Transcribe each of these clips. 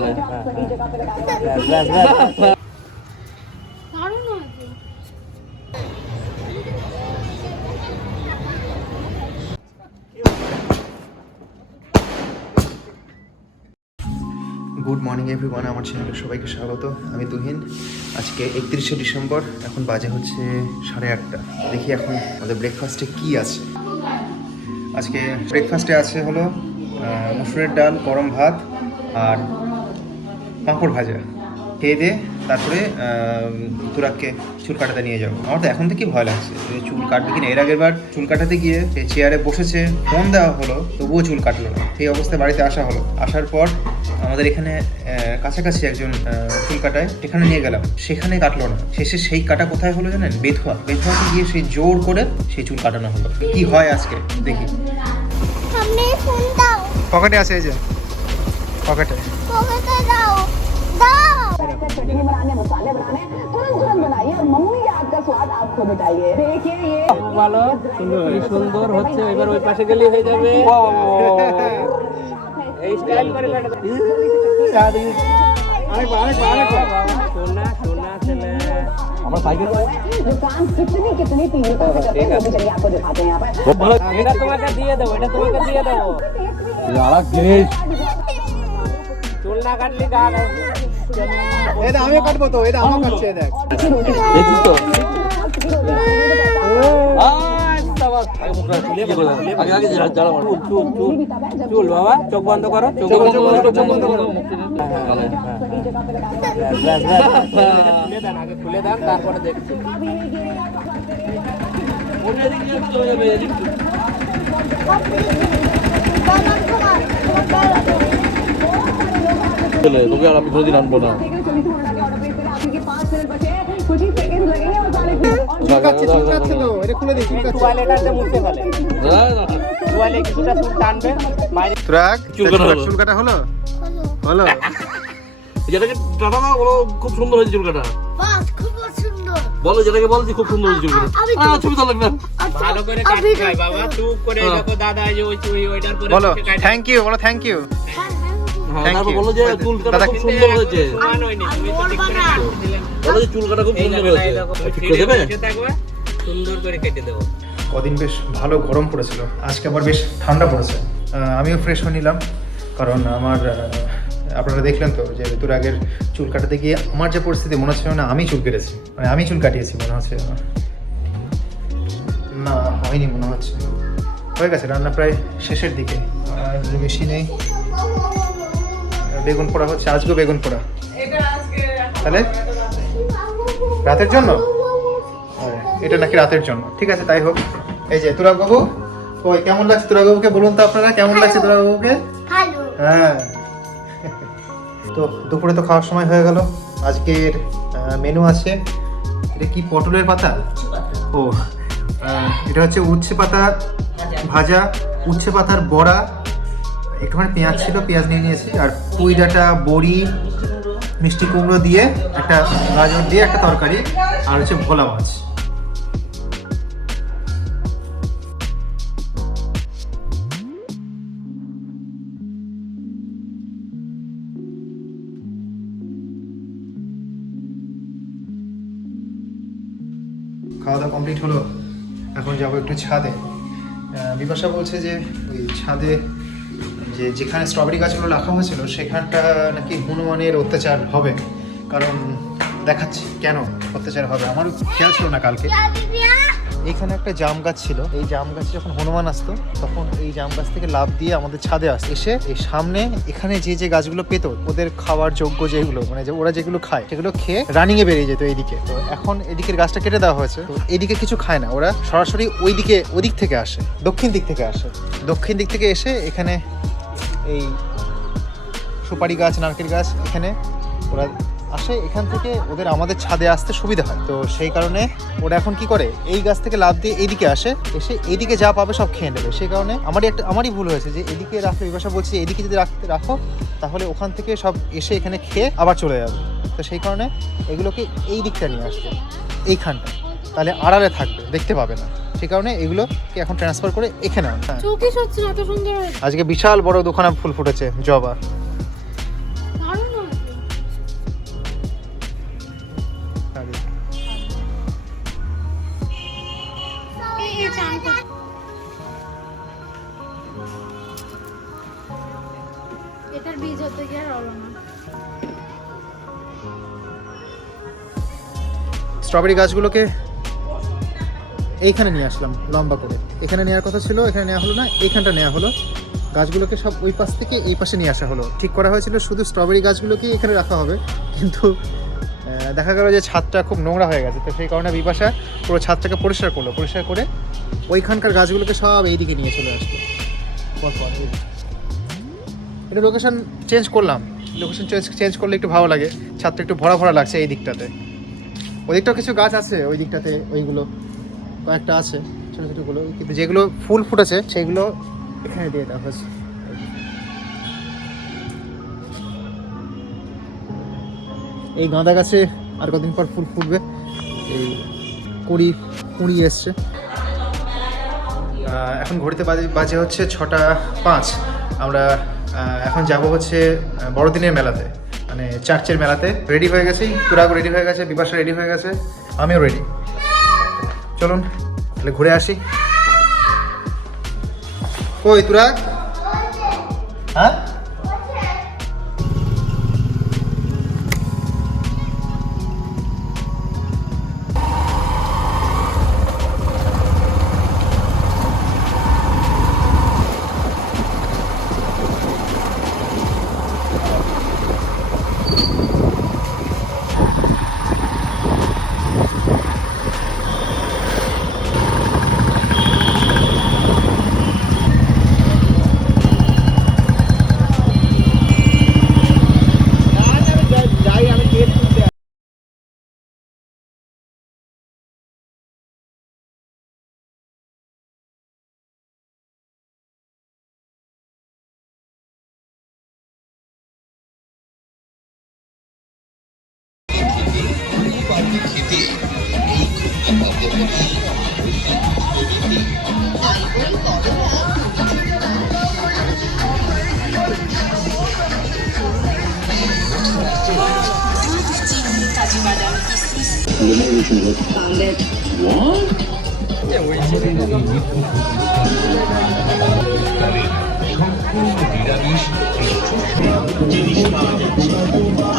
Good morning everyone, আমার চ্যানেলে সবাইকে স্বাগত। আমি তুহিন। আজকে 31শে ডিসেম্বর, এখন বাজে হচ্ছে 8:30। দেখি এখন আমাদের ব্রেকফাস্টে কি আছে। আজকে ব্রেকফাস্টে আছে হলো মুসুরের ডাল, গরম ভাত আর পাঁপড় ভাজা। খেয়ে দিয়ে তারপরে তুরাককে চুল কাটাতে নিয়ে যাবো। আমার তো এখন থেকেই ভয় লাগছে যে চুল কাটবে কিনা। এর আগের বার চুল কাটাতে গিয়ে চেয়ারে বসেছে, ফোন দেওয়া হলো, তবুও চুল কাটলো না। সেই অবস্থায় বাড়িতে আসা হলো। আসার পর আমাদের এখানে কাছাকাছি একজন চুল কাটায়, সেখানে নিয়ে গেলাম, সেখানে কাটলো না। শেষে সেই কাটা কোথায় হলো জানেন? বেথুয়াতে গিয়ে সেই জোর করে সেই চুল কাটানো হলো। কি হয় আজকে দেখি। পকেটে আছে, এই যে পকেটে। দাও ভালো সুন্দর হচ্ছে। এবার ওই পাশে গেলে হয়ে যাবে। এই স্টাইল করে সোনা ছেলে আমার সাইকেল এটা তোমাকে দিয়ে দেবো, এটা তোমাকে দিয়ে দেবো। চুল না কাটলি কাট। এটা আমিও কাটবো তো, এটা আমার কাছে দেখ। দেখছিস তো? চুল বাবা, চোখ বন্ধ করো, চোখ বন্ধ করো। আগে খুলে দেন, তারপরে দেখছি। তোকে আর আমি কোনোদিন আনবো না। চুল কাটা হলো? হলো। যেটাকে টাটা দাও, বলো খুব সুন্দর হয়েছে চুল কাটা। বলো যেটাকে বলছি খুব সুন্দর হয়েছে চুল কাটা। ছবি তো লাগবে। ভালো করে কাটতে হয় বাবা, চুপ করে দেখো দাদা, এই যে ওইটার পরে বলো থ্যাংক ইউ, বলো থ্যাংক ইউ। তারপর বলো যে চুল কাটা খুব সুন্দর হয়েছে। সমান হয়নি, তুমি তো ঠিক করে কাটতে দিলে না। বলো যে চুল কাটা খুব সুন্দর হয়েছে। ঠিক করে দেবে? সুন্দর করে কেটে দেবো। কদিন বেশ ভালো গরম পড়েছিল, আজকে আবার বেশ ঠান্ডা পড়েছে। আমিও ফ্রেশ হয়ে নিলাম, কারণ আমার আপনারা দেখলেন তো যে তোর আগের চুল কাটাতে গিয়ে আমার যে পরিস্থিতি, মনে হচ্ছে না আমি চুল কেটেছি, মানে আমি চুল কাটিয়েছি মনে হচ্ছে। না হয়নি মনে হচ্ছে, হয়ে গেছে। রান্না প্রায় শেষের দিকে, বেশি নেই। বেগুন পোড়া হচ্ছে, আজকেও বেগুন পোড়া। তাহলে রাতের জন্য? এটা নাকি রাতের জন্য? ঠিক আছে, তাই হোক। এই যে তুরাগ বাবু, ওই কেমন লাগছে তুরাগ বাবুকে বলুন তো আপনারা, কেমন লাগছে তুরাগ বাবুকে? হ্যাঁ। তো দুপুরে তো খাওয়ার সময় হয়ে গেল। আজকের মেনু আছে, এটা কি পটলের পাতা? ও এটা হচ্ছে উচ্ছে পাতা ভাজা, উচ্ছে পাতার বড়া, একটুখানি পেঁয়াজ ছিল, পেঁয়াজ নিয়ে নিয়েছি, আর পুঁই ডাঁটা, বড়ি, মিষ্টি কুমড়ো দিয়ে একটা, গাজর দিয়ে একটা তরকারি, আর হচ্ছে ভোলা মাছ। খাওয়া দাওয়া কমপ্লিট হলো, এখন যাবো একটু ছাদে। বিপাশা বলছে যে ওই ছাদে যেখানে স্ট্রবেরি গাছগুলো রাখা হয়েছিল সেখানটা নাকি হনুমানের অত্যাচার হবে। কারণ দেখাচ্ছি কেন অত্যাচার হবে, আমার খেয়াল ছিল না কালকে। এখানে একটা জাম গাছ ছিল, এই জাম গাছে যখন হনুমান আসতো তখন এই জাম গাছ থেকে লাফ দিয়ে আমাদের ছাদে আসতো, এসে এই সামনে এখানে যে গাছগুলো পেত, ওদের খাওয়ার যোগ্য যেগুলো, মানে যে ওরা যেগুলো খায় সেগুলো খেয়ে রানিংয়ে বেরিয়ে যেত এইদিকে। তো এখন এদিকের গাছটা কেটে দেওয়া হয়েছে, তো এদিকে কিছু খায় না, ওরা সরাসরি ওদিক থেকে আসে, দক্ষিণ দিক থেকে এসে এখানে এই সুপারি গাছ, নারকেল গাছ, এখানে ওরা আসে। এখান থেকে ওদের আমাদের ছাদে আসতে সুবিধা হয়, তো সেই কারণে ওরা এখন কি করে, এই গাছ থেকে লাফ দিয়ে এইদিকে আসে, এসে এইদিকে যা পাবে সব খেয়ে নেবে। সেই কারণে আমারই ভুল হয়েছে যে এদিকে রাখলে, এই ভাষা বলছি এদিকে যদি রাখো তাহলে ওখান থেকে সব এসে এখানে খেয়ে আবার চলে যাবে। তো সেই কারণে এগুলোকে এই দিকটা নিয়ে আসবে, এইখানটা, তাহলে আড়ালে থাকবে, দেখতে পাবে না। সেই কারণে এগুলোকে এখন ট্রান্সফার করে এখানে আন। আজকে বিশাল বড় দুখানা ফুল ফুটেছে, জবা। এটার বীজ হতে গিয়ে আর হলো না। স্ট্রবেরি গাছগুলোকে এইখানে নিয়ে আসলাম লম্বা করে। এখানে নেওয়ার কথা ছিল, এখানে নেওয়া হলো না, এইখানটা নেওয়া হলো। গাছগুলোকে সব ওই পাশ থেকে এই পাশে নিয়ে আসা হলো। ঠিক করা হয়েছিল শুধু স্ট্রবেরি গাছগুলোকে এখানে রাখা হবে, কিন্তু দেখা গেল যে ছাদটা খুব নোংরা হয়ে গেছে। তো সেই কারণে বিপাশা পুরো ছাদটাকে পরিষ্কার করলো, পরিষ্কার করে ওইখানকার গাছগুলোকে সব এইদিকে নিয়ে চলে আসলো। এটা লোকেশন চেঞ্জ করলাম, লোকেশন চেঞ্জ করলে একটু ভালো লাগে, ছাদটা একটু ভরা ভরা লাগছে এই দিকটাতে। ওই দিকটাও কিছু গাছ আছে, ওই দিকটাতে ওইগুলো কয়েকটা আছে ছোটো ছোটোগুলো, কিন্তু যেগুলো ফুল ফুটেছে সেইগুলো এখানে দিয়ে দেওয়া হয়েছে। এই গাঁদা গাছে আর কদিন পর ফুল ফুটবে, এই কুড়ি এসছে। এখন ঘড়িতে বাজে হচ্ছে 6:05। আমরা এখন যাব হচ্ছে বড়দিনের মেলাতে, মানে চার্চের মেলাতে। রেডি হয়ে গেছি, তুরাগও রেডি হয়ে গেছে, বিপাশা রেডি হয়ে গেছে, আমিও রেডি। চলুন তাহলে ঘুরে আসি। কই তুরাগ? হ্যাঁ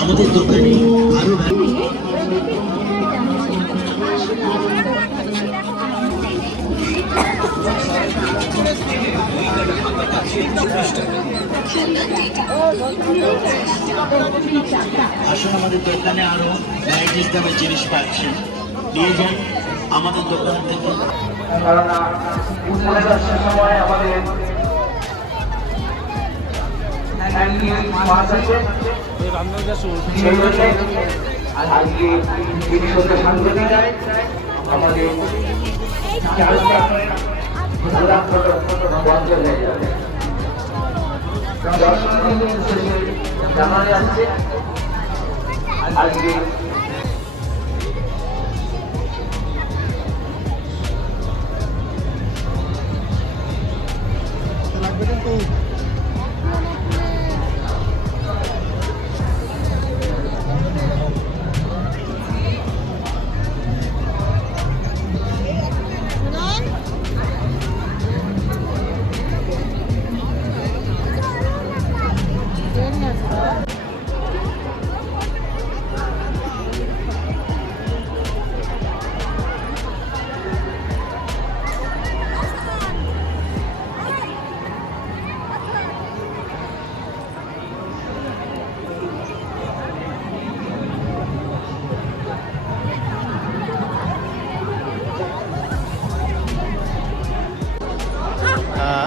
আমাদের দোকানে আরো আসুন আমাদের দোকানে আরো ভ্যারাইটিস দামের জিনিস পাচ্ছেন, নিয়ে যান আমাদের দোকান থেকে। সময় আমাদের জানানো যাচ্ছে আজকে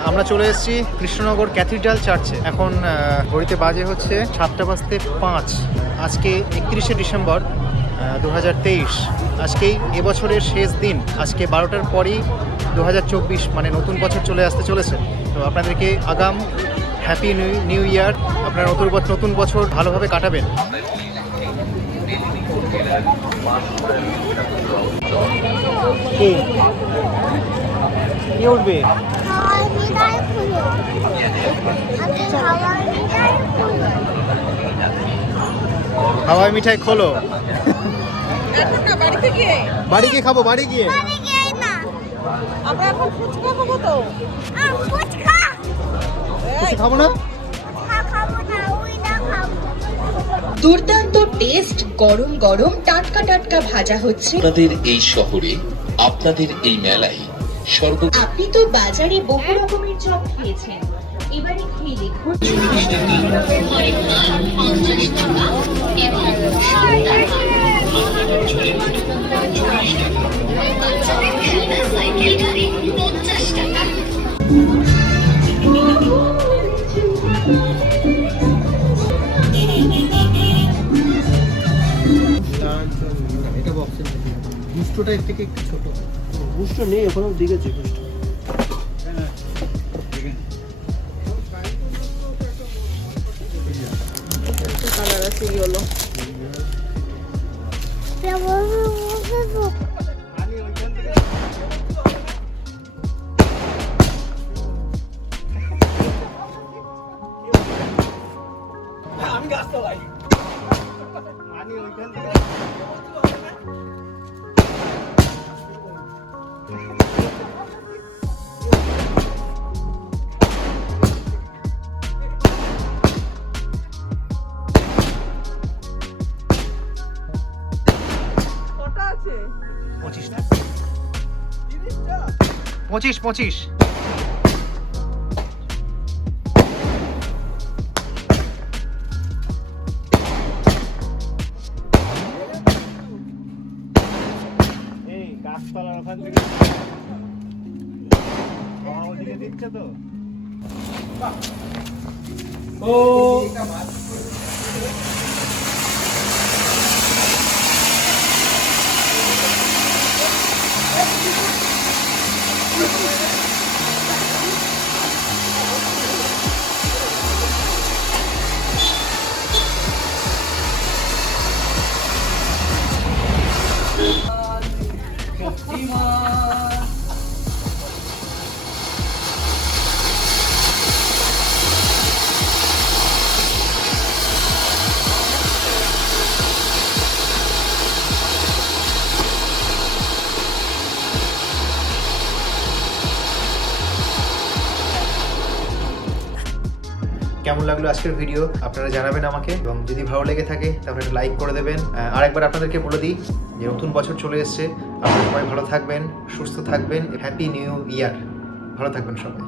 আমরা চলে এসেছি কৃষ্ণনগর ক্যাথিড্রাল চার্চে। এখন ঘড়িতে বাজে হচ্ছে 7:05। আজকে 31শে ডিসেম্বর 2023। আজকেই এবছরের শেষ দিন। আজকে 12টার পরই 2024 মানে নতুন বছর চলে আসতে চলেছে। তো আপনাদেরকে আগাম হ্যাপি নিউ ইয়ার। আপনারা নতুন বছর ভালোভাবে কাটাবেন। কি উঠবে? হাওয়াই মিঠাই খোলো। বাড়ি গিয়ে খাবো, বাড়ি গিয়ে। আমরা এখন ফুচকা খাবো তো। কিছু খাবো না? খাবো না। দুর্দান্ত টেস্ট, গরম গরম টাটকা টাটকা ভাজা হচ্ছে। আপনাদের এই শহরে, আপনাদের এই মেলায় আপনি তো বাজারে বহু রকমের চপ খেয়েছেন, এবারে খেয়ে দেখুন। এটা বক্সের বুস্টটা এর থেকে একটু ছোট। বুস্ট নেই ওখানে দিকেছে বুস্ট কালার আছে ইয়েলো। কটা আছে? 25 এই গাছপালার ওখান থেকে ওদিকে দিচ্ছে তো। ও কেমন লাগলো আজকের ভিডিও আপনারা জানাবেন আমাকে, এবং যদি ভালো লেগে থাকে তাহলে একটা লাইক করে দেবেন। আরেকবার আপনাদেরকে বলে দিই যে নতুন বছর চলে এসছে, আপনারা সবাই ভালো থাকবেন, সুস্থ থাকবেন। হ্যাপি নিউ ইয়ার, ভালো থাকবেন সবাই।